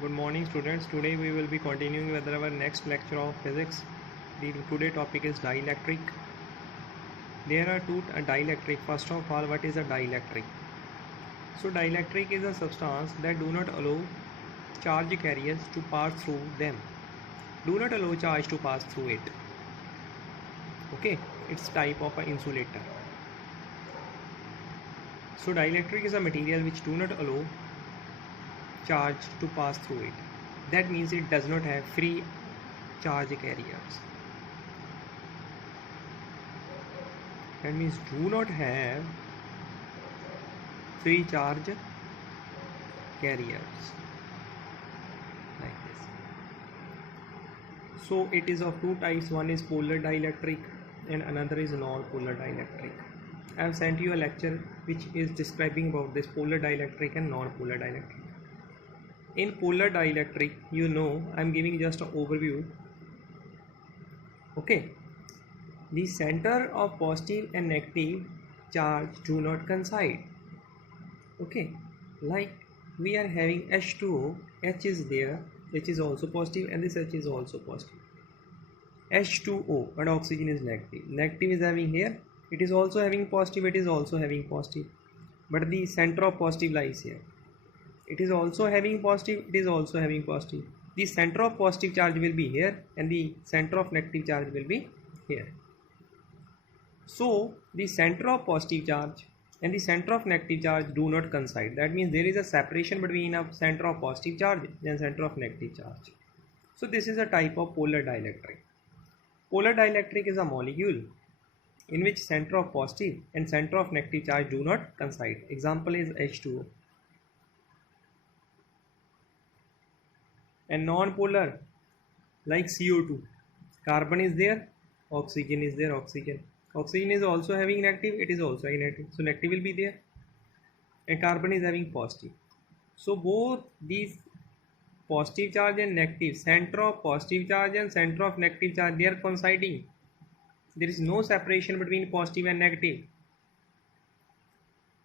Good morning students. Today we will be continuing with our next lecture of physics. The today topic is dielectric. There are two dielectric. First of all, what is a dielectric? So dielectric is a substance that do not allow charge carriers to pass through them. Do not allow charge to pass through it. Okay, it's type of an insulator. So dielectric is a material which do not allow charge to pass through it. That means it does not have free charge carriers. That means do not have free charge carriers like this. So it is of two types. One is polar dielectric and another is non-polar dielectric. I have sent you a lecture which is describing about this polar dielectric and non-polar dielectric. In polar dielectric, I am giving just an overview. Okay, the center of positive and negative charge do not coincide. Okay, like we are having H2O, H is there, H is also positive and this H is also positive. H2O and oxygen is negative. Negative is having here, it is also having positive, it is also having positive. But the center of positive lies here. It is also having positive, it is also having positive. The center of positive charge will be here and the center of negative charge will be here. So the center of positive charge and the center of negative charge do not coincide. That means there is a separation between a center of positive charge and center of negative charge. So this is a type of polar dielectric. Polar dielectric is a molecule in which center of positive and center of negative charge do not coincide. Example is H2O. And non-polar like CO2. Carbon is there, oxygen is there, oxygen is also having negative, it is also having negative, so negative will be there, and carbon is having positive. So both these positive charge and negative, center of positive charge and center of negative charge, they are coinciding. There is no separation between positive and negative.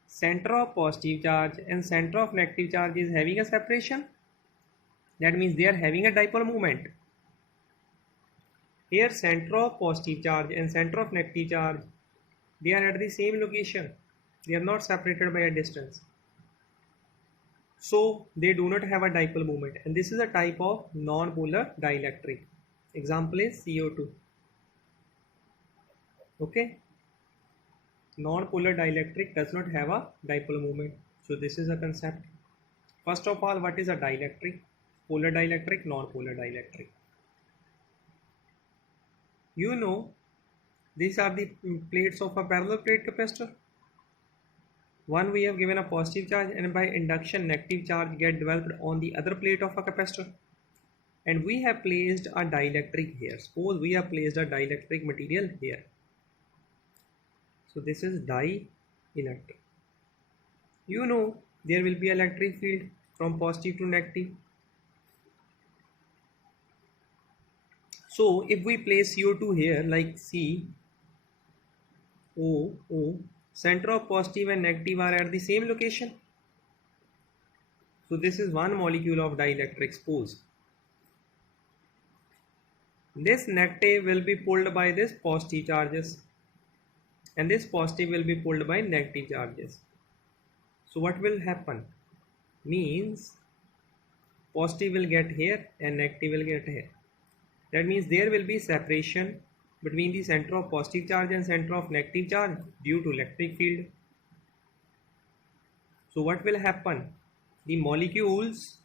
Center of positive charge and center of negative charge is having a separation. That means they are having a dipole moment. Here center of positive charge and center of negative charge, they are at the same location. They are not separated by a distance. So they do not have a dipole moment, and this is a type of non-polar dielectric. Example is CO2. Okay. Non-polar dielectric does not have a dipole moment. So this is a concept. First of all, what is a dielectric? Polar dielectric, non-polar dielectric. These are the plates of a parallel plate capacitor. One we have given a positive charge and by induction negative charge get developed on the other plate of a capacitor. And we have placed a dielectric here. Suppose we have placed a dielectric material here. So this is dielectric. There will be electric field from positive to negative. So if we place CO2 here like COO, center of positive and negative are at the same location. So this is one molecule of dielectric. Suppose this negative will be pulled by this positive charges and this positive will be pulled by negative charges. So what will happen? Means positive will get here and negative will get here. That means there will be separation between the center of positive charge and center of negative charge due to electric field. So what will happen? The molecules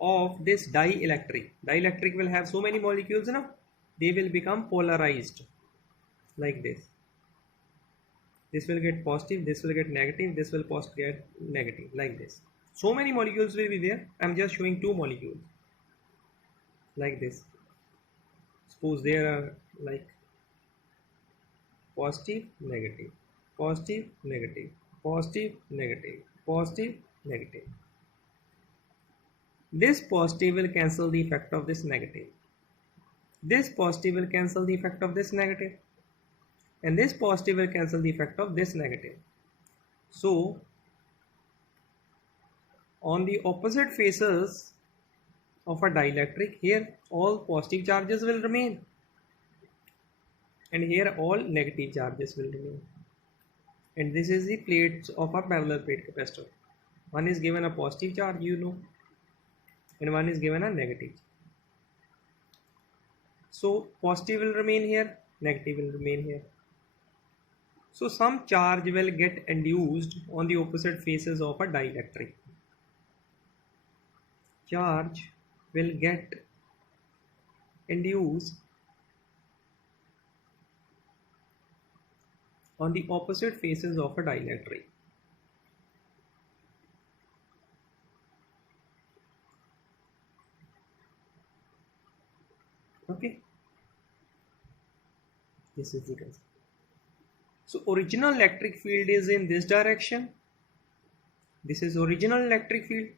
of this dielectric will have so many molecules now, they will become polarized like this. This will get positive, this will get negative, this will get negative like this. So many molecules will be there. I am just showing two molecules like this. Suppose there are like positive, negative, positive, negative, positive, negative, positive, negative. This positive will cancel the effect of this negative. This positive will cancel the effect of this negative. And this positive will cancel the effect of this negative. So on the opposite faces of a dielectric, here all positive charges will remain and here all negative charges will remain. And this is the plates of a parallel plate capacitor. One is given a positive charge, you know, and one is given a negative. So positive will remain here, negative will remain here. So some charge will get induced on the opposite faces of a dielectric. Charge will get induced on the opposite faces of a dielectric. Okay, this is the concept. So original electric field is in this direction. This is original electric field.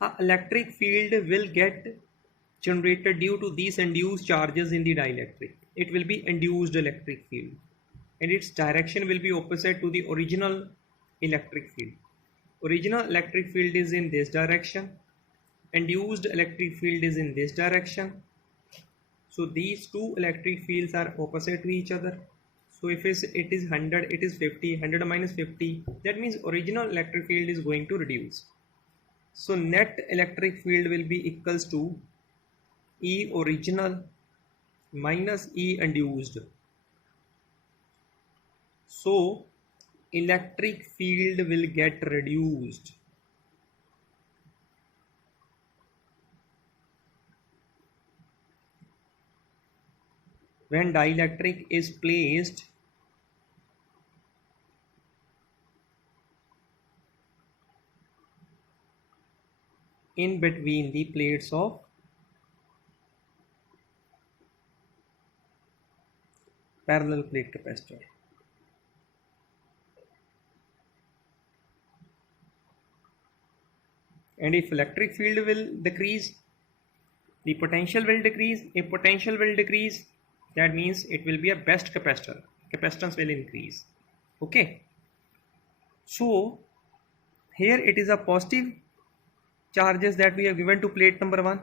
A electric field will get generated due to these induced charges in the dielectric. It will be induced electric field and its direction will be opposite to the original electric field. Original electric field is in this direction. Induced electric field is in this direction. So these two electric fields are opposite to each other. So if it is 100, it is 50, 100 minus 50, that means original electric field is going to reduce. So net electric field will be equals to E original minus E induced. So electric field will get reduced. When dielectric is placed in between the plates of parallel plate capacitor. And if electric field will decrease, the potential will decrease. If potential will decrease, that means it will be a best capacitor. Capacitance will increase. Okay. So here it is a positive charges that we have given to plate number 1.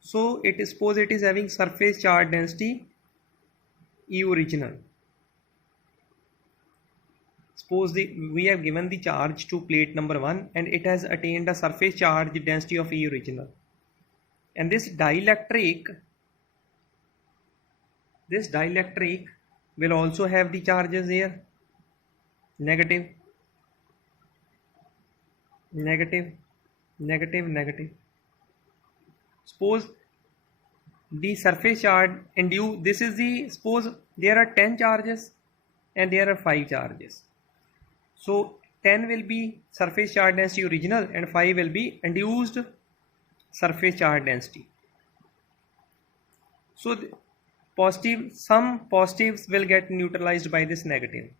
So it is, suppose it is having surface charge density E original. Suppose we have given the charge to plate number 1 and it has attained a surface charge density of E original. And this dielectric will also have the charges here, negative, negative, negative, negative. Suppose the surface charge induced, this is the, suppose there are 10 charges and there are 5 charges. So 10 will be surface charge density original and 5 will be induced surface charge density. So some positives will get neutralized by this negative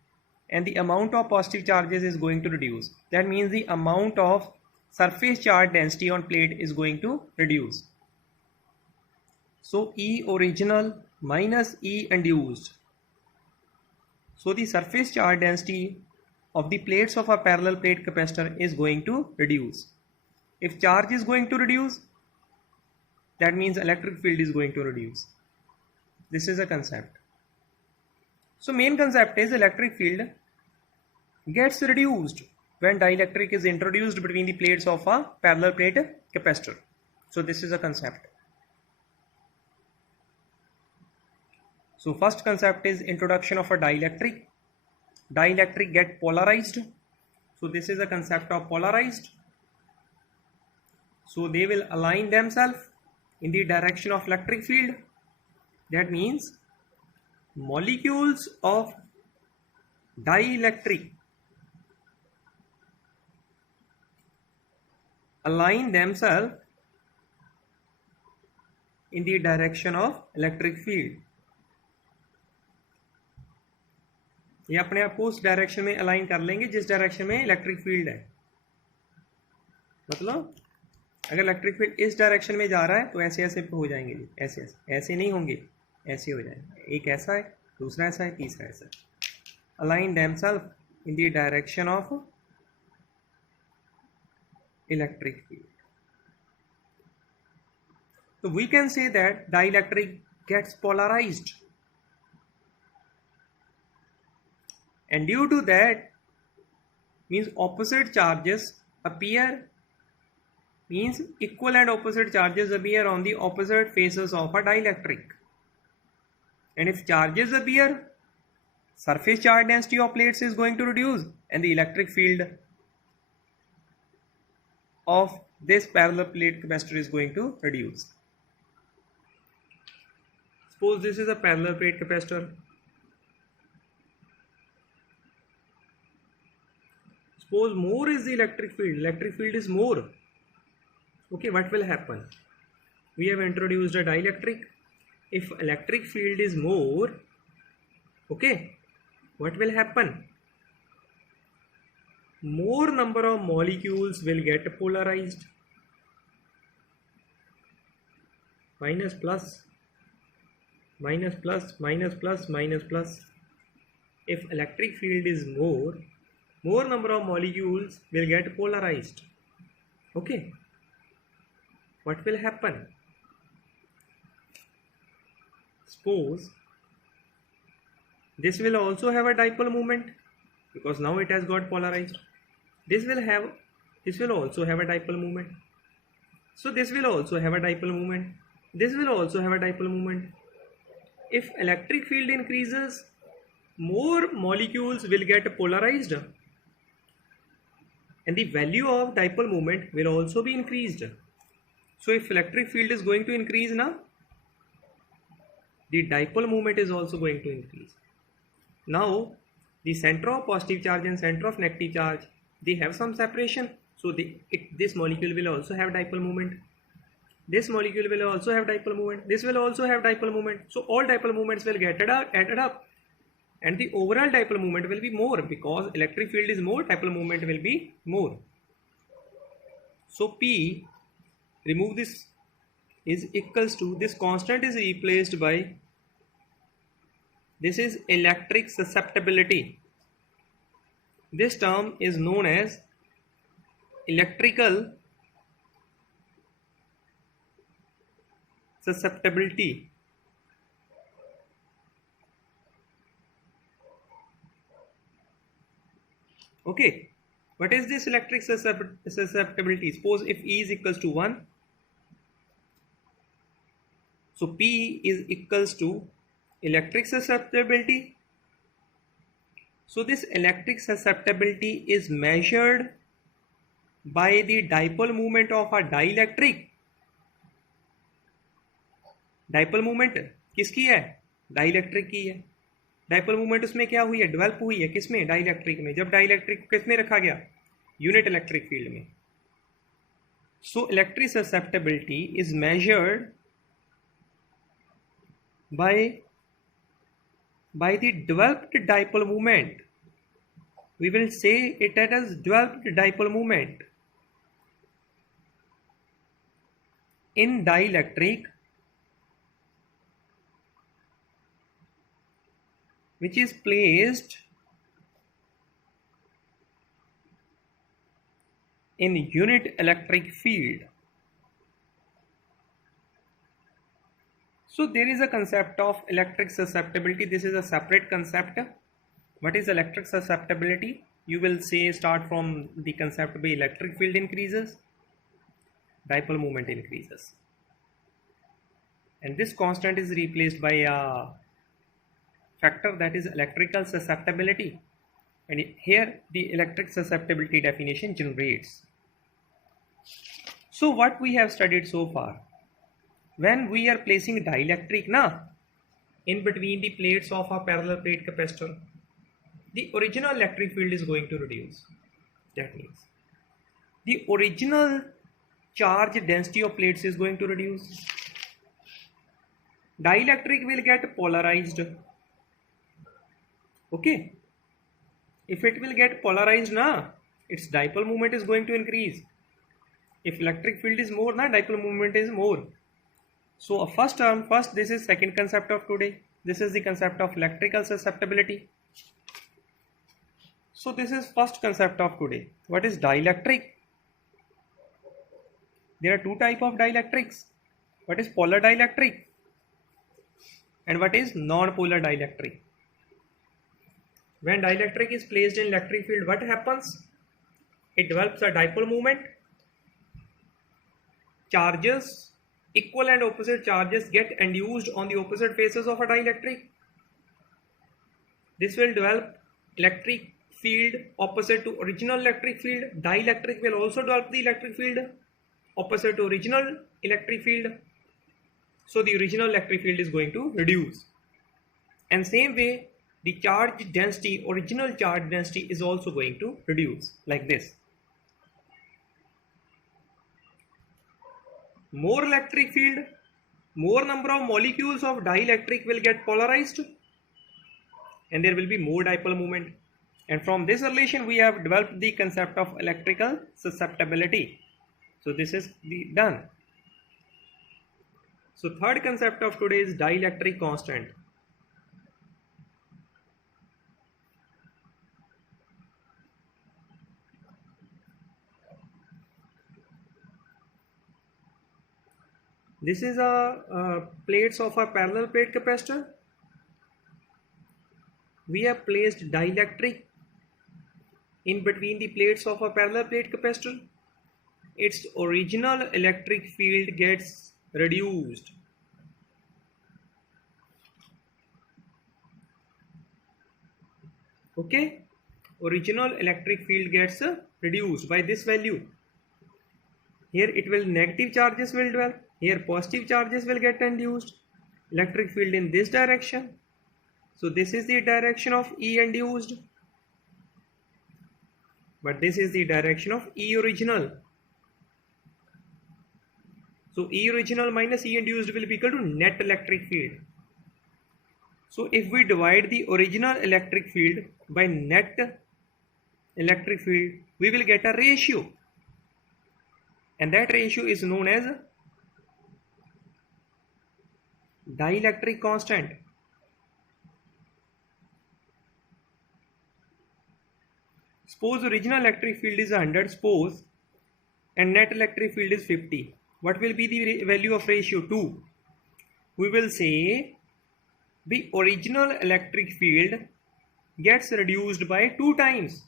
and the amount of positive charges is going to reduce. That means the amount of surface charge density on plate is going to reduce. So E original minus E induced. So the surface charge density of the plates of a parallel plate capacitor is going to reduce. If charge is going to reduce, that means electric field is going to reduce. This is a concept. So main concept is electric field gets reduced when dielectric is introduced between the plates of a parallel plate capacitor. So this is a concept. So first concept is introduction of a dielectric. Dielectric get polarized. So this is a concept of polarized. So they will align themselves in the direction of electric field. That means molecules of dielectric align themselves in the direction of electric field. ये अपने आप को उस direction में align कर लेंगे जिस direction में इलेक्ट्रिक फील्ड है. मतलब अगर इलेक्ट्रिक फील्ड इस डायरेक्शन में जा रहा है तो ऐसे ऐसे हो जाएंगे. ऐसे ऐसे ऐसे नहीं होंगे, ऐसे हो जाएंगे. एक ऐसा है, दूसरा ऐसा है, तीसरा ऐसा है. Align themselves in the direction of electric field. So we can say that dielectric gets polarized, and due to that means opposite charges appear, means equal and opposite charges appear on the opposite faces of a dielectric. And if charges appear, surface charge density of plates is going to reduce and the electric field of this parallel plate capacitor is going to reduce. Suppose this is a parallel plate capacitor. Suppose more is the electric field is more. Okay, what will happen? We have introduced a dielectric. If electric field is more, okay, what will happen? More number of molecules will get polarized. Minus plus, minus plus, minus plus, minus plus. If electric field is more number of molecules will get polarized. Okay, what will happen? Suppose this will also have a dipole moment because now it has got polarized. This will also have a dipole moment. So this will also have a dipole moment. This will also have a dipole moment. If electric field increases, more molecules will get polarized and the value of dipole moment will also be increased. So if electric field is going to increase now, the dipole moment is also going to increase. Now the center of positive charge and center of negative charge, they have some separation. So this molecule will also have dipole moment. This molecule will also have dipole moment. This will also have dipole moment. So all dipole moments will get added up. And the overall dipole moment will be more because electric field is more, dipole moment will be more. So P, remove this, is equals to, this constant is replaced by, this is electric susceptibility. This term is known as electrical susceptibility. Okay, what is this electric susceptibility? Suppose if E is equals to 1, so P is equals to electric susceptibility. So this electric susceptibility is measured by the dipole moment of a dielectric. Dipole moment किसकी है? Dielectric की है. Dipole movement उसमें क्या हुई है? Develop हुई है. किसमें? डाइलेक्ट्रिक में. जब डाइलेक्ट्रिक किसमें रखा गया? यूनिट इलेक्ट्रिक फील्ड में. So electric susceptibility is measured by the developed dipole moment. We will say it as developed dipole moment. In dielectric, which is placed in unit electric field. So there is a concept of electric susceptibility. This is a separate concept. What is electric susceptibility? You will say start from the concept by electric field increases, dipole moment increases. And this constant is replaced by a factor that is electrical susceptibility. And here the electric susceptibility definition generates. So what we have studied so far? When we are placing dielectric in between the plates of a parallel plate capacitor, the original electric field is going to reduce. That means the original charge density of plates is going to reduce. Dielectric will get polarized. Okay. If it will get polarized its dipole moment is going to increase. If electric field is more dipole moment is more. So first, this is second concept of today. This is the concept of electrical susceptibility. So this is first concept of today. What is dielectric? There are two types of dielectrics. What is polar dielectric and what is non-polar dielectric? When dielectric is placed in electric field, what happens? It develops a dipole moment. Charges, equal and opposite charges, get induced on the opposite faces of a dielectric. This will develop electric field opposite to original electric field. Dielectric will also develop the electric field opposite to original electric field. So the original electric field is going to reduce. And same way, the charge density, original charge density is also going to reduce like this. More electric field, more number of molecules of dielectric will get polarized and there will be more dipole moment. And from this relation we have developed the concept of electrical susceptibility. So this is done. So third concept of today is dielectric constant. This is a plates of a parallel plate capacitor. We have placed dielectric in between the plates of a parallel plate capacitor. Its original electric field gets reduced. Okay, original electric field gets reduced by this value. Here it will negative charges will develop. Here positive charges will get induced. Electric field in this direction. So this is the direction of E induced. But this is the direction of E original. So E original minus E induced will be equal to net electric field. So if we divide the original electric field by net electric field, we will get a ratio. And that ratio is known as dielectric constant. Suppose original electric field is 100, suppose, and net electric field is 50. What will be the value of ratio 2? We will say the original electric field gets reduced by 2 times.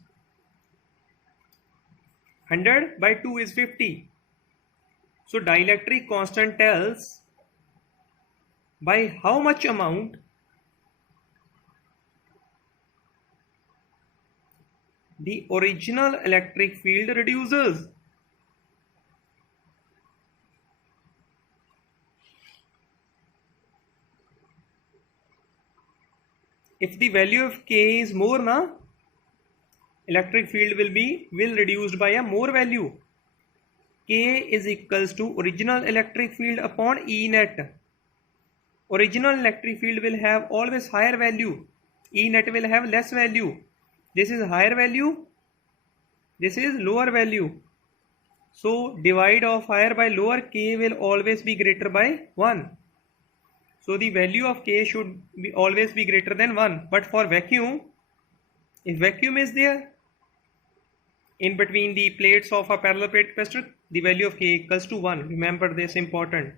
100 by 2 is 50. So dielectric constant tells by how much amount the original electric field reduces. If the value of K is more, electric field will reduced by a more value. K is equals to original electric field upon E net. Original electric field will have always higher value. E net will have less value. This is higher value. This is lower value. So divide of higher by lower, K will always be greater by 1. So the value of K should always be greater than 1. But for vacuum, if vacuum is there in between the plates of a parallel plate capacitor, the value of K equals to 1. Remember this, important.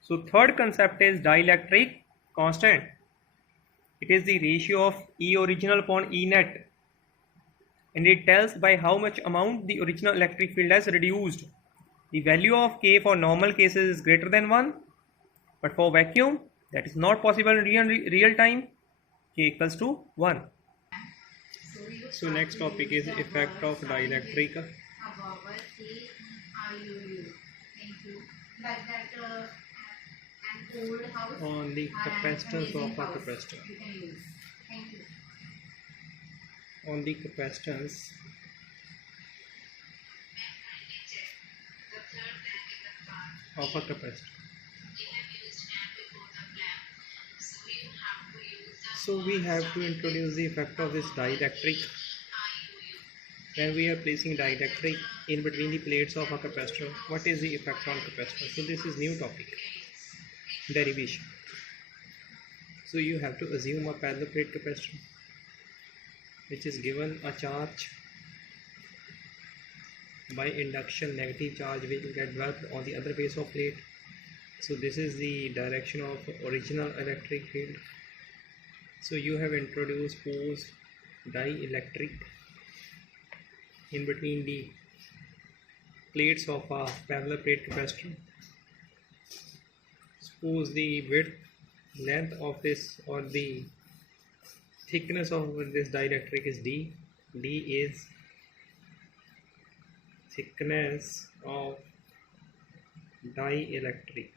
So third concept is dielectric constant. It is the ratio of E original upon E net, and it tells by how much amount the original electric field has reduced. The value of K for normal cases is greater than 1, but for vacuum that is not possible in real time. K equals to 1. So next topic is effect of dielectric on the capacitance of a capacitor. On the capacitance of a capacitor. So we have to introduce the effect of this dielectric when we are placing dielectric in between the plates of a capacitor. What is the effect on capacitor? So this is new topic, derivation. So you have to assume a parallel plate capacitor which is given a charge by induction negative charge will get developed on the other face of plate. So this is the direction of original electric field. So you have introduced force dielectric in between the plates of a parallel plate capacitor. Suppose the width, length of this, or the thickness of this dielectric is d. D is thickness of dielectric.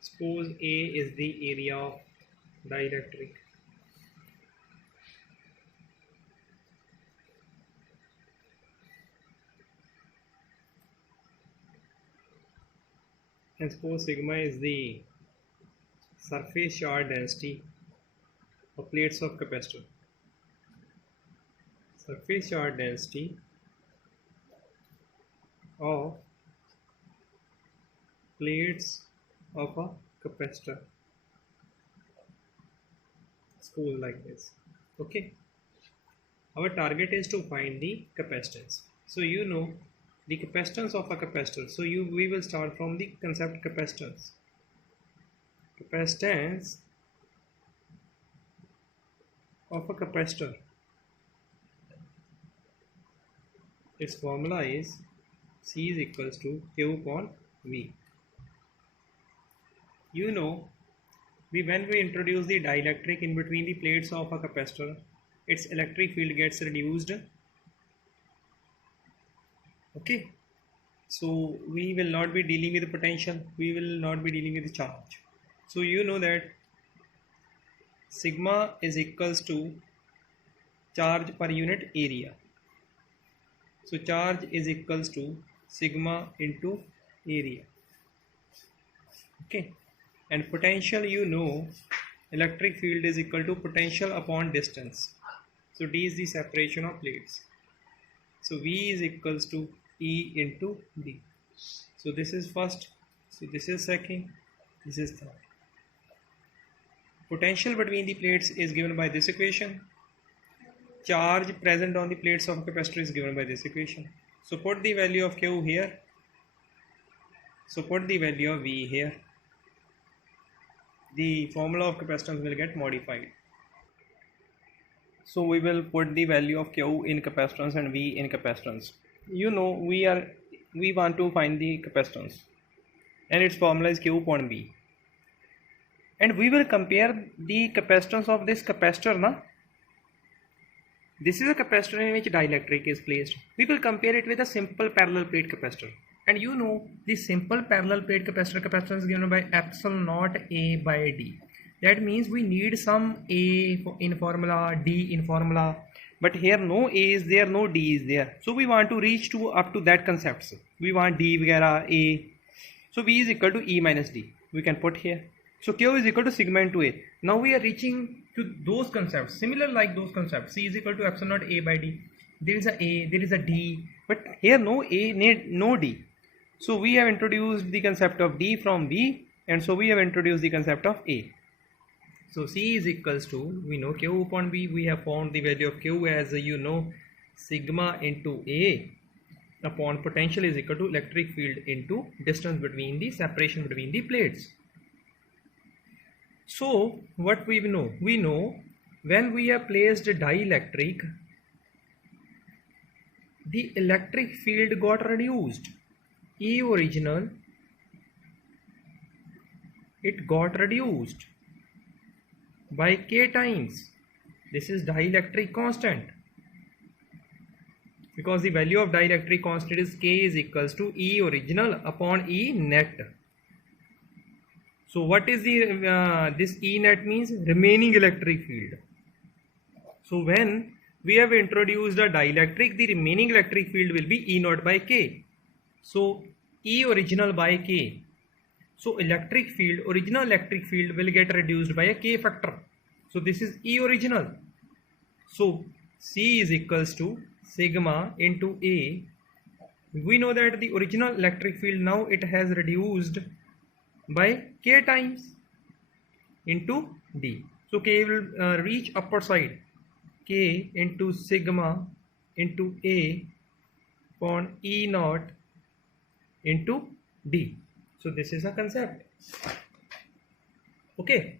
Suppose A is the area of dielectric. And suppose sigma is the surface charge density of plates of capacitor. Surface charge density of plates of a capacitor. Suppose like this. Okay. Our target is to find the capacitance. So you know the capacitance of a capacitor. So we will start from the concept capacitance. Capacitance of a capacitor. Its formula is C is equals to Q upon V. You know, when we introduce the dielectric in between the plates of a capacitor, its electric field gets reduced. Okay, so we will not be dealing with the potential, we will not be dealing with the charge. So you know that sigma is equals to charge per unit area. So charge is equals to sigma into area. Okay, and potential, you know, electric field is equal to potential upon distance. So D is the separation of plates. So V is equals to E into D. So this is first, so this is second, this is third. Potential between the plates is given by this equation. Charge present on the plates of capacitor is given by this equation. So put the value of Q here. So put the value of V here. The formula of capacitance will get modified. So we will put the value of Q in capacitance and V in capacitance. You know, we want to find the capacitance, and its formula is Q upon V. And we will compare the capacitance of this capacitor. This is a capacitor in which dielectric is placed. We will compare it with a simple parallel plate capacitor. And you know, the simple parallel plate capacitor capacitance is given by epsilon naught A by D. That means we need some A in formula, D in formula. But here no A is there, no D is there. So we want to reach up to that concepts. We want D, vagara, A. So V is equal to E minus D. We can put here. So Q is equal to sigma into A. Now we are reaching to those concepts, similar like those concepts. C is equal to epsilon naught A by D. There is a A, there is a D, but here no A, no D. So we have introduced the concept of D from V, and so we have introduced the concept of A. So C is equals to, we know Q upon V. We have found the value of Q as you know sigma into A upon potential is equal to electric field into distance between the separation between the plates. So what we know? We know when we have placed dielectric, the electric field got reduced. E original, it got reduced by K times. This is dielectric constant, because the value of dielectric constant is K is equals to E original upon E net. So what is the this E net means? Remaining electric field. So when we have introduced a dielectric, the remaining electric field will be E naught by K. So E original by K. So electric field, original electric field will get reduced by a K factor. So this is E original. So C is equals to sigma into A. We know that the original electric field now it has reduced by K times into D. So K will reach upper side. K into sigma into A upon E naught into D. So this is a concept. Okay,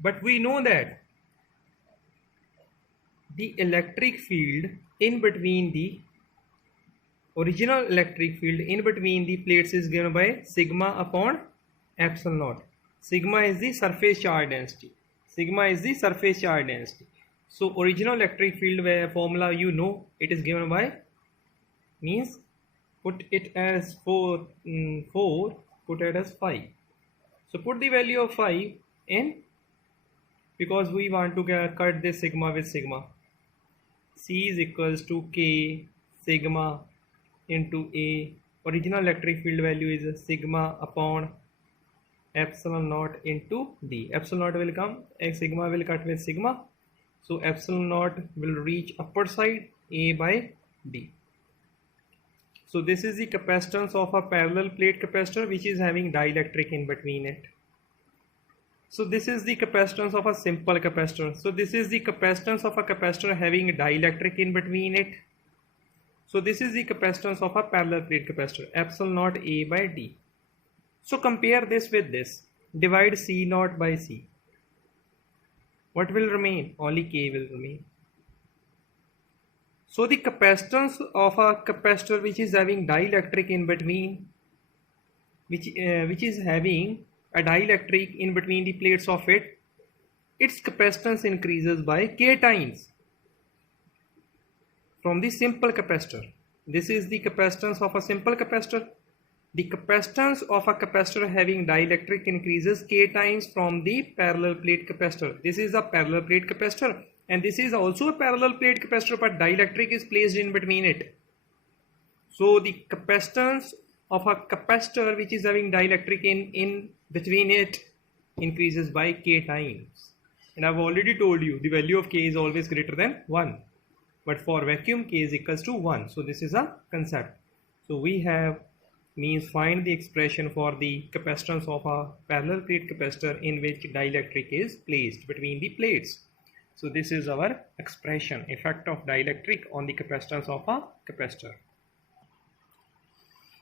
but we know that the electric field in between the original electric field in between the plates is given by sigma upon epsilon naught. Sigma is the surface charge density. Sigma is the surface charge density. So original electric field where formula you know, it is given by, means put it as 4, put it as 5. So put the value of 5 in, because we want to cut this sigma with sigma. C is equals to K sigma into A. Original electric field value is sigma upon epsilon naught into D. Epsilon naught will come, and sigma will cut with sigma. So epsilon naught will reach upper side, A by D. So this is the capacitance of a parallel plate capacitor which is having dielectric in between it. So this is the capacitance of a simple capacitor. So this is the capacitance of a capacitor having dielectric in between it. So this is the capacitance of a parallel plate capacitor, epsilon naught A by D. So compare this with this. Divide C naught by C. What will remain? Only K will remain. So the capacitance of a capacitor which is having dielectric in between, which is having a dielectric in between the plates of it, its capacitance increases by K times from the simple capacitor. This is the capacitance of a simple capacitor. The capacitance of a capacitor having dielectric increases K times from the parallel plate capacitor. This is a parallel plate capacitor, and this is also a parallel plate capacitor, but dielectric is placed in between it. So the capacitance of a capacitor which is having dielectric in between it increases by K times. And I've already told you the value of K is always greater than 1. But for vacuum, K is equals to 1. So this is a concept. So we have, means find the expression for the capacitance of a parallel plate capacitor in which dielectric is placed between the plates. So this is our expression, effect of dielectric on the capacitance of a capacitor.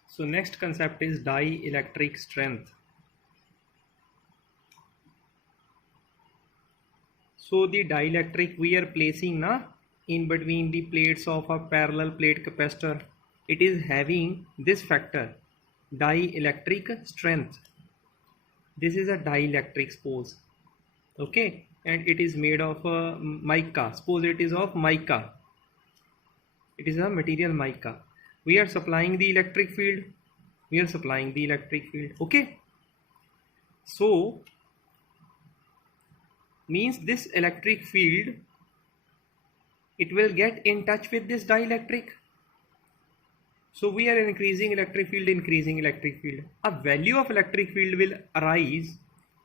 So next concept is dielectric strength. So the dielectric we are placing in between the plates of a parallel plate capacitor, it is having this factor, dielectric strength. This is a dielectric, suppose, okay, and it is made of mica. Suppose it is of mica, it is a material mica. We are supplying the electric field, okay. So means this electric field, it will get in touch with this dielectric. So we are increasing electric field. A value of electric field will arise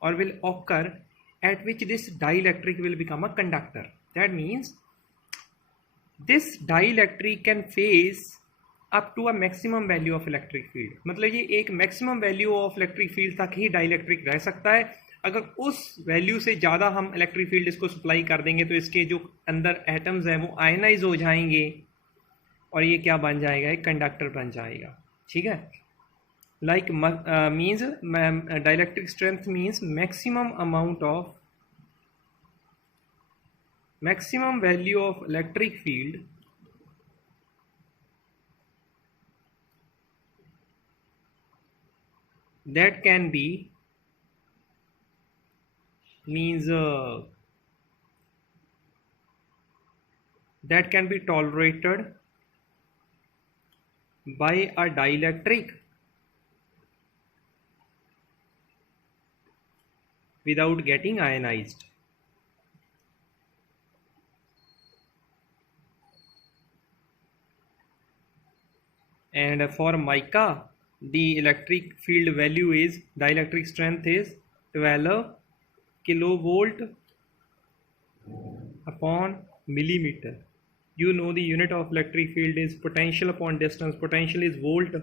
or will occur at which this dielectric will become a conductor. That means this dielectric can phase up to a maximum value of electric field. मतलब ये एक maximum value of electric field तक ही dielectric रह सकता है. अगर उस value से ज़्यादा हम इलेक्ट्रिक फील्ड इसको सप्लाई कर देंगे तो इसके जो अंदर एटम्स हैं वो आयनाइज हो जाएंगे और ये क्या बन जाएगा, एक कंडक्टर बन जाएगा. ठीक है, like means dielectric strength means maximum amount of maximum value of electric field that can be means that can be tolerated by a dielectric without getting ionized. And for mica, the electric field value is, dielectric strength is 12 kilovolt upon millimeter. You know the unit of electric field is potential upon distance. Potential is volt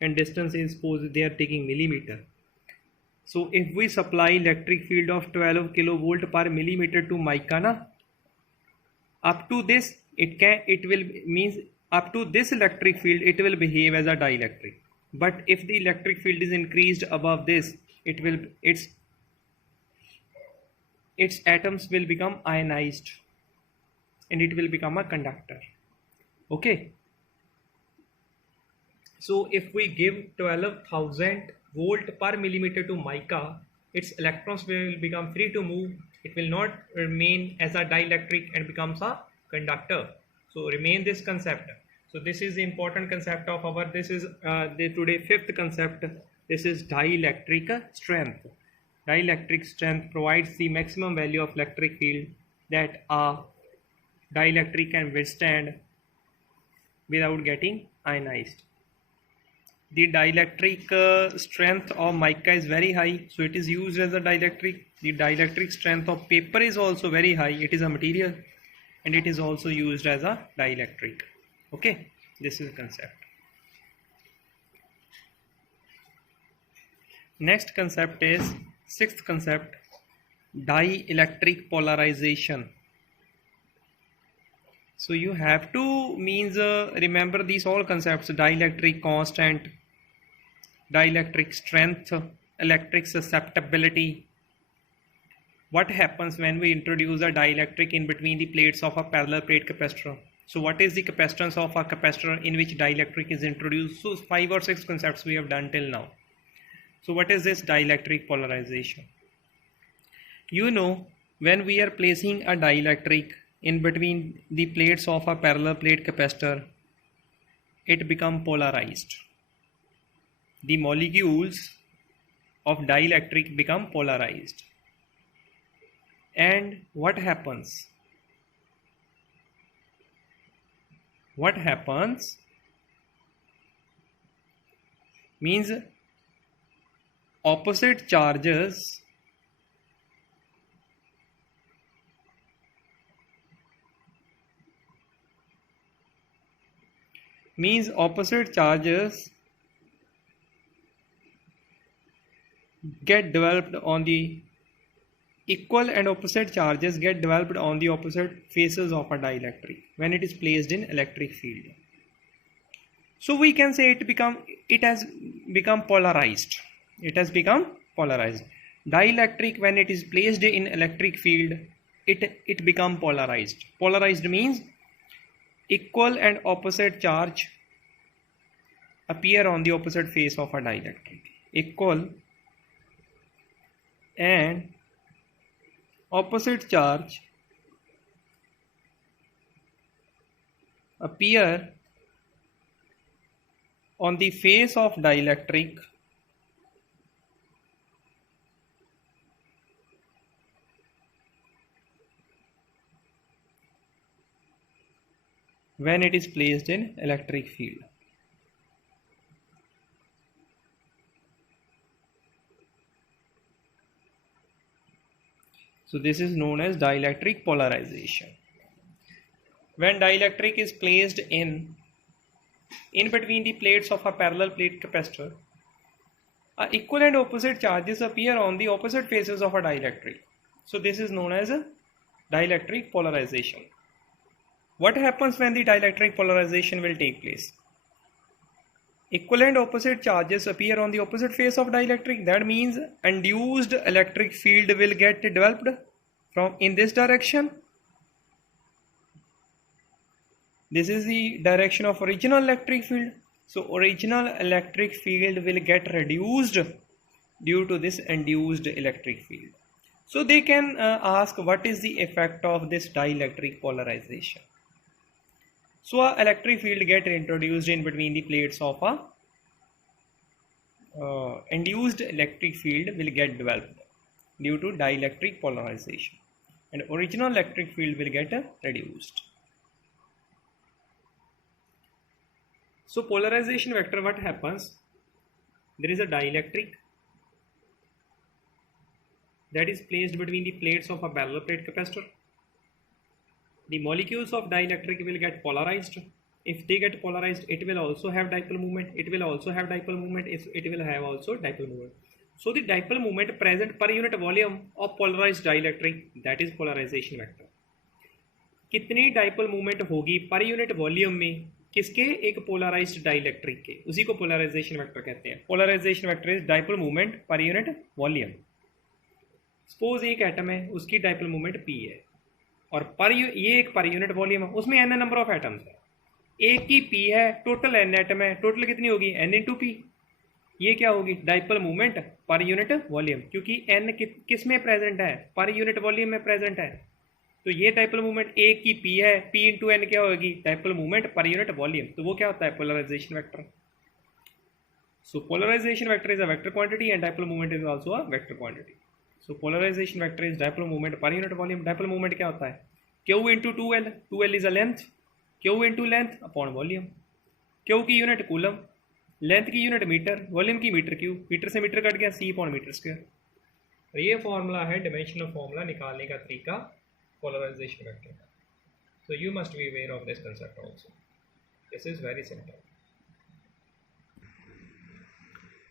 and distance is, suppose they are taking millimeter. So if we supply electric field of 12 kilovolt per millimeter to mica, up to this it will means up to this electric field it will behave as a dielectric, but if the electric field is increased above this, its atoms will become ionized and it will become a conductor. Okay, so if we give 12,000 volt per millimeter to mica, its electrons will become free to move. It will not remain as a dielectric and becomes a conductor. So remain this concept. So this is the important concept of our, this is the today fifth concept. This is dielectric strength. Dielectric strength provides the maximum value of electric field that a dielectric can withstand without getting ionized. The dielectric strength of mica is very high, so it is used as a dielectric. The dielectric strength of paper is also very high. It is a material and it is also used as a dielectric. Okay, this is the concept. Next concept is sixth concept, dielectric polarization. So you have to remember these all concepts: dielectric constant, dielectric strength, electric susceptibility. What happens when we introduce a dielectric in between the plates of a parallel plate capacitor? So what is the capacitance of a capacitor in which dielectric is introduced? So 5 or 6 concepts we have done till now. So what is this dielectric polarization? You know, when we are placing a dielectric in between the plates of a parallel plate capacitor, it becomes polarized. The molecules of dielectric become polarized. And what happens? What happens means opposite charges get developed on the equal and opposite charges get developed on the opposite faces of a dielectric when it is placed in electric field. So we can say it has become polarized. It has become polarized. Dielectric, when it is placed in electric field, it become polarized. Polarized means equal and opposite charge appear on the opposite face of a dielectric. Equal and opposite charge appear on the face of dielectric when it is placed in electric field. So this is known as dielectric polarization. When dielectric is placed in between the plates of a parallel plate capacitor, equal and opposite charges appear on the opposite faces of a dielectric. So this is known as a dielectric polarization. What happens when the dielectric polarization will take place? Equal and opposite charges appear on the opposite face of dielectric. That means induced electric field will get developed from in this direction. This is the direction of original electric field. So original electric field will get reduced due to this induced electric field. So they can ask, what is the effect of this dielectric polarization? So a electric field get introduced in between the plates of a induced electric field will get developed due to dielectric polarization, and original electric field will get reduced. So polarization vector, what happens? There is a dielectric that is placed between the plates of a parallel plate capacitor. The molecules of dielectric will get polarized. If they get polarized, it will also have dipole moment. It will also have dipole moment. It will have also dipole moment. So the dipole moment present per unit volume of polarized dielectric, that is polarization vector. कितनी dipole moment होगी per unit volume में किसके? एक polarised dielectric के, उसी को polarisation vector कहते हैं। Polarization vector is dipole movement per unit volume. Suppose एक एटम है, उसकी डाइपोल मूवमेंट p है, और ये एक पर यूनिट वॉल्यूम है, उसमें n नंबर ऑफ एटम्स है, एक की p है, टोटल n एटम है, टोटल कितनी होगी? n into P. ये क्या होगी? Dipole movement per unit volume, क्योंकि n किस में प्रेजेंट है? पर यूनिट वॉल्यूम में प्रेजेंट है। तो ये डाइपोल मूवमेंट एक की p है, p इंटू n क्या होगी? Dipole movement per unit volume. तो वो क्या होता है? Polarization vector. So polarization vector is a vector quantity and dipole movement is also a vector quantity. So polarization vector is dipole movement per unit volume. Dipole movement क्या होता है? q into 2l, 2l is a length, q into length upon volume. q की unit coulomb, length की unit metre, volume की metre cube, metre से metre cut गया, c upon metre square. और ये फॉर्मूला है डिमेंशनल फॉर्मूला निकालने का तरीका polarization vector. So you must be aware of this concept also. This is very simple.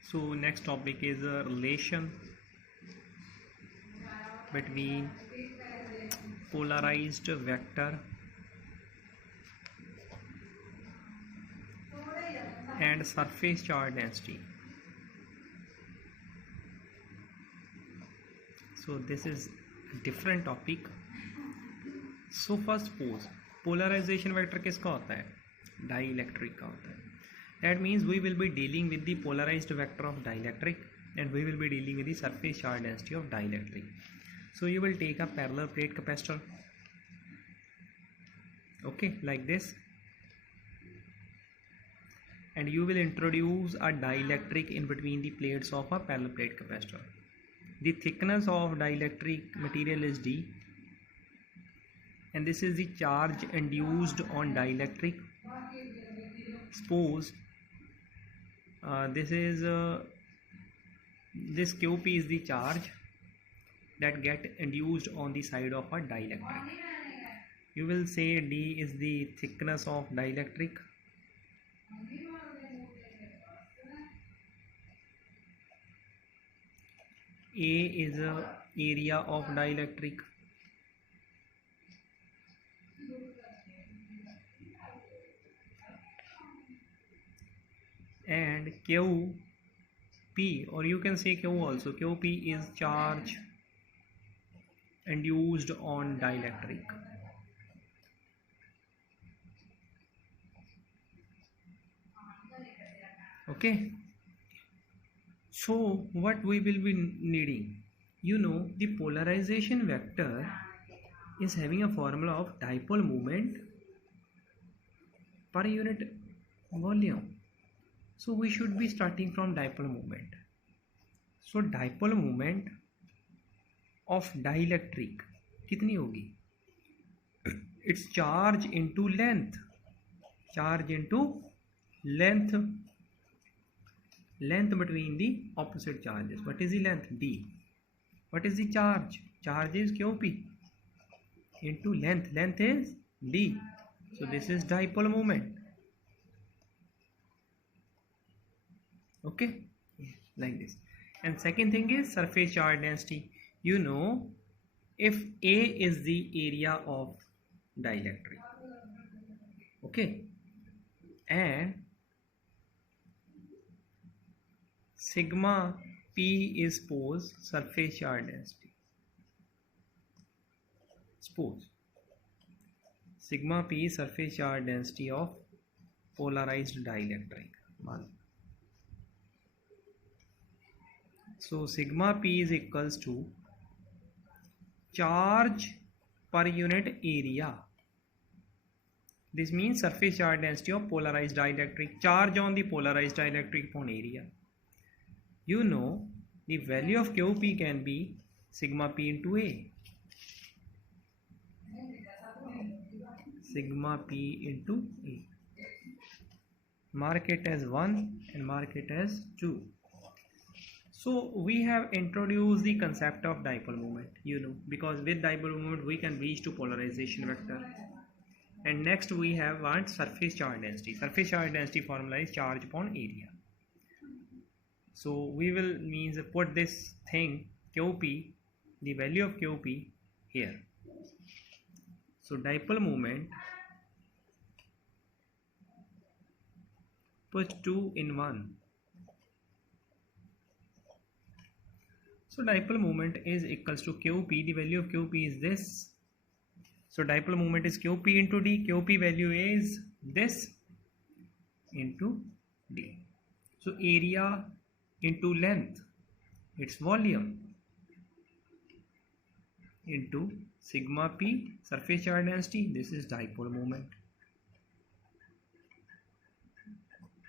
So next topic is a relation between polarized vector and surface charge density. So this is a different topic. So first suppose polarization vector किसका होता है? Dielectric का होता है। That means we will be dealing with the polarized vector of dielectric and we will be dealing with the surface charge density of dielectric. So you will take a parallel plate capacitor, okay, like this, and you will introduce a dielectric in between the plates of a parallel plate capacitor. The thickness of dielectric material is d, and this is the charge induced on dielectric. Suppose this qp is the charge that get induced on the side of a dielectric. You will say d is the thickness of dielectric, a is a area of dielectric, and qp, or you can say q also, qp is charge induced on dielectric. Okay, so what we will be needing, you know, the polarization vector is having a formula of dipole moment per unit volume. So we should be starting from dipole moment. So dipole moment of dielectric कितनी होगी? It's charge into length, charge into length, length between the opposite charges. What is the length? d. What is the charge? Charge is qp into length, length is d. So this is dipole moment. Okay, like this. And second thing is surface charge density. You know, if a is the area of dielectric, okay, and sigma p is suppose surface charge density. Suppose sigma p is surface charge density of polarized dielectric. So sigma p is equals to charge per unit area. This means surface charge density of polarized dielectric, charge on the polarized dielectric upon area. You know, the value of qp can be sigma p into a. Sigma p into a. Mark it as 1 and mark it as 2. So we have introduced the concept of dipole moment, you know, because with dipole moment we can reach to polarization vector. And next we have what? Surface charge density. Surface charge density formula is charge upon area. So we will means put this thing qp, the value of qp here. So dipole moment put 2 in 1. So dipole moment is equals to QP. The value of QP is this. So dipole moment is QP into D. QP value is this into D. So area into length, its volume, into sigma P, surface charge density. This is dipole moment.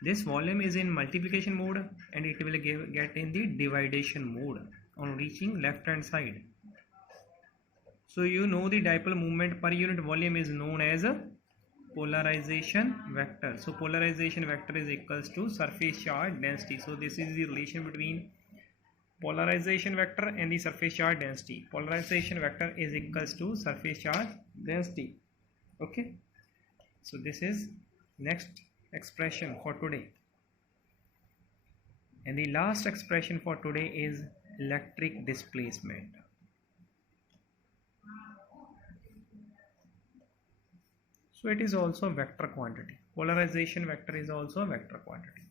This volume is in multiplication mode and it will get in the dividation mode on reaching left hand side. So you know the dipole moment per unit volume is known as a polarization vector. So polarization vector is equals to surface charge density. So this is the relation between polarization vector and the surface charge density. Polarization vector is equals to surface charge density. Okay, so this is next expression for today, and the last expression for today is electric displacement. So it is also vector quantity. Polarization vector is also a vector quantity.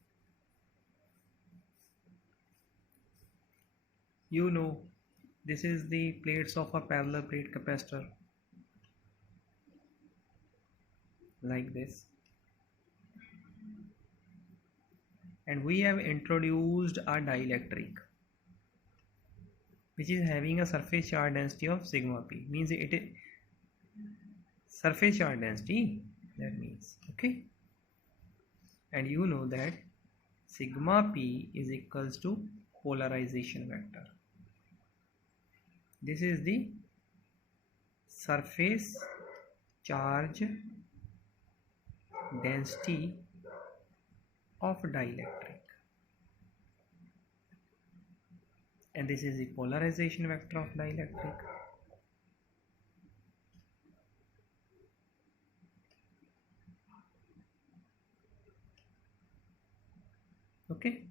You know, this is the plates of a parallel plate capacitor, like this, and we have introduced a dielectric which is having a surface charge density of sigma P. Means it is surface charge density, that means, okay, and you know that sigma P is equals to polarization vector. This is the surface charge density of dielectric, and this is the polarization vector of dielectric. Okay,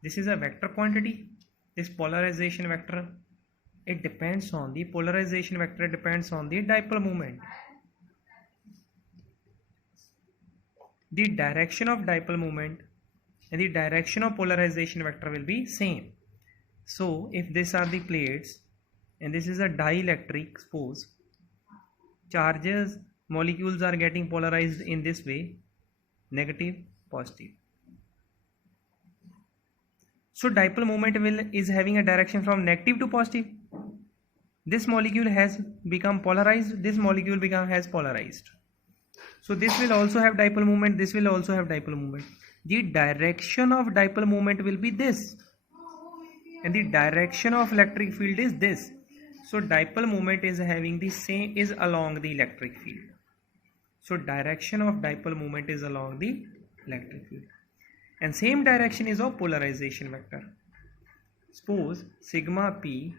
this is a vector quantity. This polarization vector, it depends on the polarization vector depends on the dipole moment. The direction of dipole moment and the direction of polarization vector will be same. So if these are the plates and this is a dielectric, suppose charges, molecules are getting polarized in this way, negative, positive. So dipole moment is having a direction from negative to positive. This molecule has become polarized, this molecule has polarized. So this will also have dipole moment, this will also have dipole moment. The direction of dipole moment will be this, and the direction of electric field is this. So dipole moment is having the same, is along the electric field. So direction of dipole moment is along the electric field, and same direction is of polarization vector. Suppose sigma P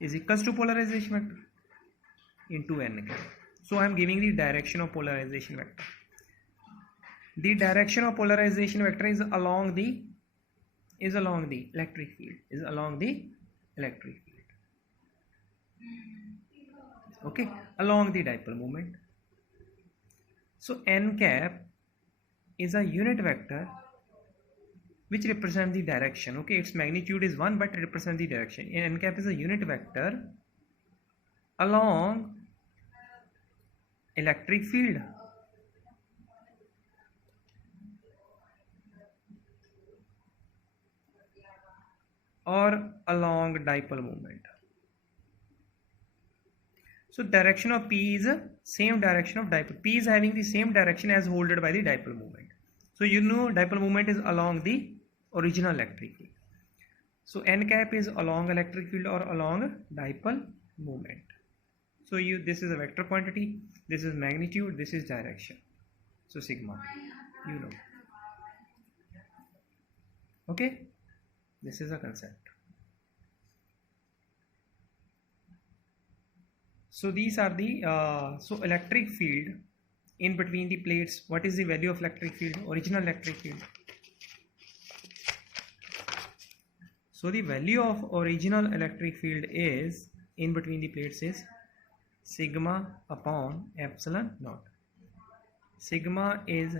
is equals to polarization vector into n. So I am giving the direction of polarization vector. The direction of polarization vector is along the electric field, is along the electric field. Okay, along the dipole moment. So n cap is a unit vector which represents the direction. Okay, its magnitude is 1 but it represents the direction. N cap is a unit vector along electric field. Or along dipole moment. So direction of P is the same direction of dipole. P is having the same direction as holded by the dipole moment. So you know dipole moment is along the original electric field. So n cap is along electric field or along dipole moment. So this is a vector quantity, this is magnitude, this is direction. So sigma, you know. Okay, this is a concept. So these are the so electric field in between the plates. What is the value of electric field? Original electric field. So the value of original electric field is in between the plates is sigma upon epsilon naught. Sigma is,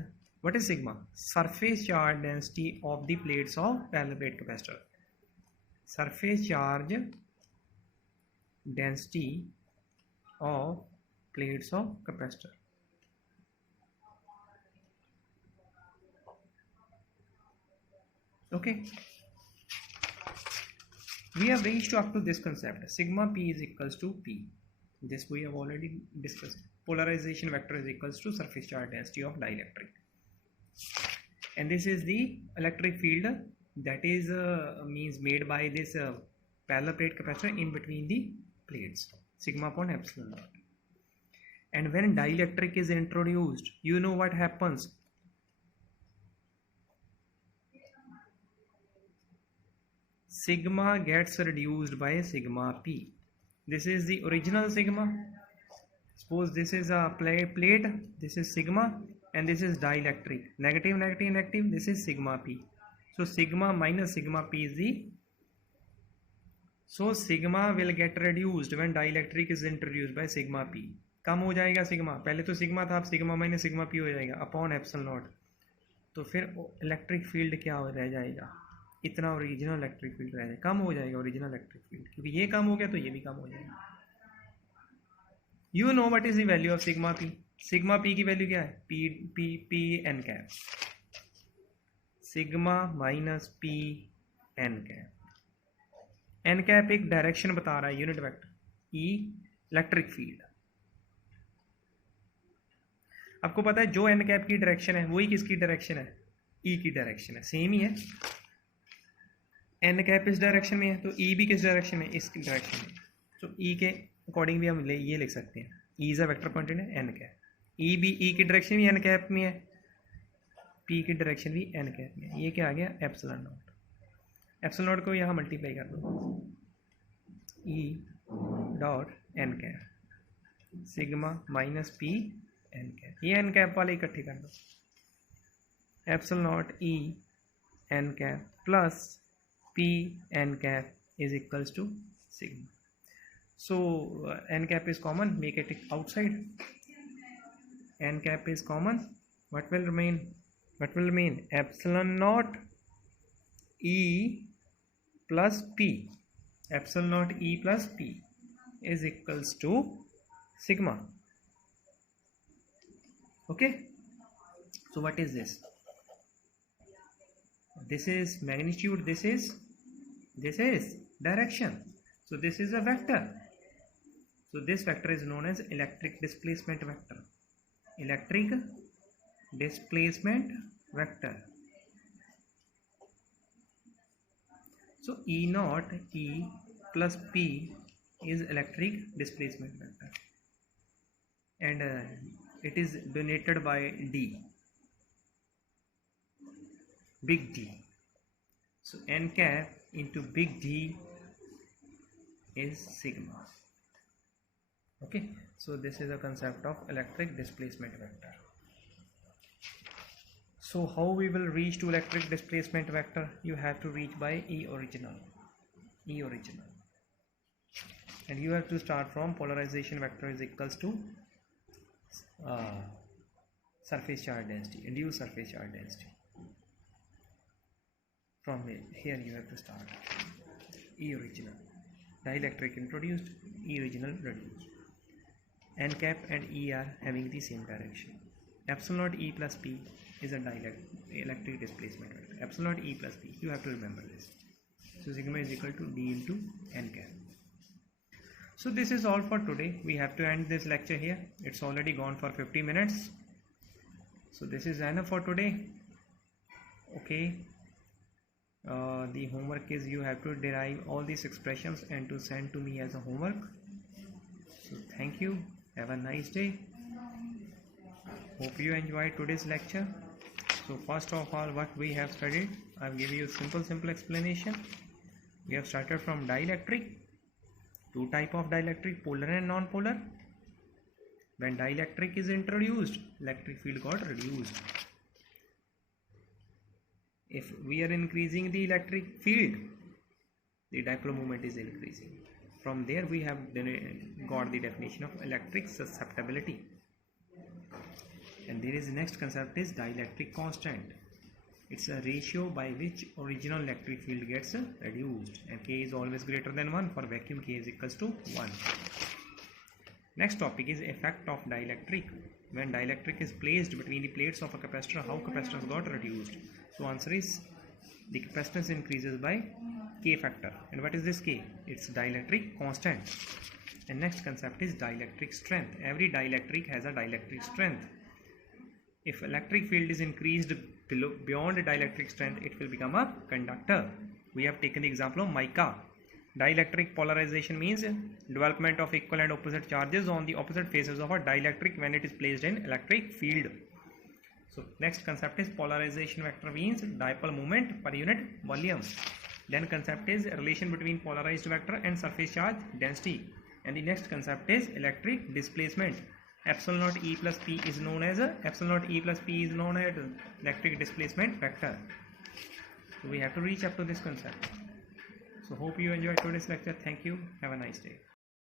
What is sigma? Surface charge density of the plates of parallel plate capacitor. Surface charge density of plates of capacitor. Okay, we have reached up to this concept. Sigma p is equals to p. This we have already discussed. Polarization vector is equals to surface charge density of dielectric, and this is the electric field that is means made by this parallel plate capacitor in between the plates, sigma upon epsilon naught. And when dielectric is introduced, you know what happens. Sigma gets reduced by sigma p. This is the original sigma. Suppose this is a plate, this is sigma, and this is dielectric. Negative, negative, negative, this is sigma p. So sigma minus sigma p is the... So sigma will get reduced when dielectric is introduced by sigma p. कम हो जाएगा sigma, पहले तो sigma था, अब sigma minus sigma P हो जाएगा upon epsilon not. तो फिर इलेक्ट्रिक फील्ड क्या रह जाएगा, इतना ओरिजिनल इलेक्ट्रिक फील्ड रह जाएगा, कम हो जाएगा ओरिजिनल इलेक्ट्रिक फील्ड, क्योंकि ये कम हो गया तो ये भी कम हो जाएगा. You know what is the value of sigma P. Sigma P की वैल्यू क्या है? P P P N cap. Sigma minus P N cap. N cap एक डायरेक्शन बता रहा है, unit vector E electric field. आपको पता है जो एन कैप की डायरेक्शन है वही किसकी डायरेक्शन है? ई की डायरेक्शन है, सेम ही है. एन कैप इस डायरेक्शन में है तो ई भी किस डायरेक्शन में? इस डायरेक्शन में. तो ई के अकॉर्डिंग भी हम ये लिख सकते हैं, E is a vector quantity है एन कैप. ई भी ई की डायरेक्शन भी एन कैप में है, पी की डायरेक्शन भी एन कैप में है. ये क्या आ गया? Epsilon not. एप्सिलॉन नॉट को यहाँ मल्टीप्लाई कर दो, E dot N cap sigma minus P N cap. ये एन कैप वाले इकट्ठे कर दो. Epsilon naught E N cap plus P N cap is equals to sigma. So n cap is common, make it outside. N cap is common. What will remain? What will remain? Epsilon naught E plus P. Epsilon naught E plus P is equals to sigma. Okay. So what is this? This is magnitude. This is direction. So this is a vector. So this vector is known as electric displacement vector. Electric displacement vector. So E naught E plus P is electric displacement vector, and it is denoted by D, big D. So n cap into big D is sigma. Okay, so this is a concept of electric displacement vector. So how we will reach to electric displacement vector? You have to reach by E original, and you have to start from polarization vector is equals to surface charge density, induced surface charge density. From here you have to start. E original, dielectric introduced, E original reduced. N cap and E are having the same direction. Epsilon naught E plus P is a electric displacement vector. Epsilon naught E plus P, you have to remember this. So sigma is equal to D into N cap. So this is all for today. We have to end this lecture here. It's already gone for 50 minutes. So this is enough for today. Okay. The homework is you have to derive all these expressions and to send to me as a homework. So thank you. Have a nice day. Hope you enjoyed today's lecture. So first of all, what we have studied, I will give you a simple explanation. We have started from dielectric. Two type of dielectric, polar and non-polar. When dielectric is introduced, electric field got reduced. If we are increasing the electric field, the dipole moment is increasing. From there we have got the definition of electric susceptibility. And there is the next concept is dielectric constant. It's a ratio by which original electric field gets reduced, and K is always greater than 1. For vacuum, K is equals to 1. Next topic is effect of dielectric. When dielectric is placed between the plates of a capacitor, how capacitance got reduced? So answer is the capacitance increases by K factor. And what is this K? It's dielectric constant. And next concept is dielectric strength. Every dielectric has a dielectric strength. If electric field is increased beyond dielectric strength, it will become a conductor. We have taken the example of mica. Dielectric polarization means development of equal and opposite charges on the opposite faces of a dielectric when it is placed in electric field. So next concept is polarization vector means dipole moment per unit volume. Then concept is relation between polarized vector and surface charge density. And the next concept is electric displacement. Epsilon naught E plus P is known as electric displacement vector. So we have to reach up to this concept. So hope you enjoyed today's lecture. Thank you. Have a nice day.